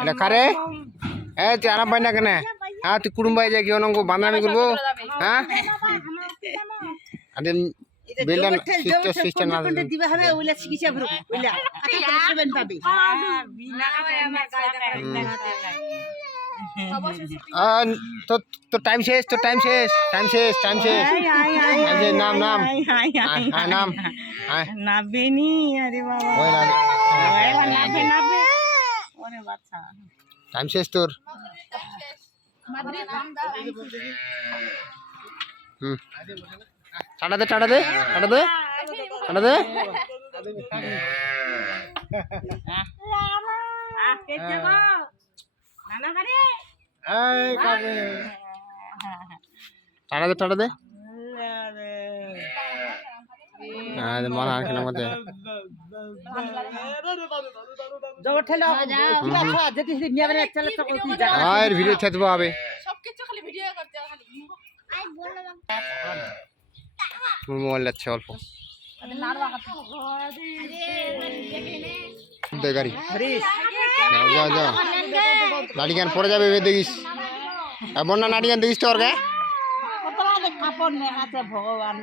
এটা কারে? এ তুই আরাম পাই না কেন? হ্যাঁ তুই কুড়ুম্বাই যায় কেউ নঙ্গ বান্দামি করব। হ্যাঁ? আরে বেলটা সিস্টার সিস্টার না দিবা হবে ওইলা চিকিৎসা করব ওইলা আচ্ছা সেভেন পাবে আহ, তো তো টাইম শেষ তো টাইম শেষ টাইম শেষ টাইম শেষ। টাইম নাম নাম। নাম। আরে বাবা। বাচ্চা। টাইম শেষ তোর? হুম। টাটা দে টাটা দে টাটা দে টাটা দে। টাটা টাটা মনে আর কেন মধ্যে। জব ঠেলো কি আছো তোর যাও গান যাবে দেখিস বন্যা গান দেখিস তো ওর গায়ে নে ভগবান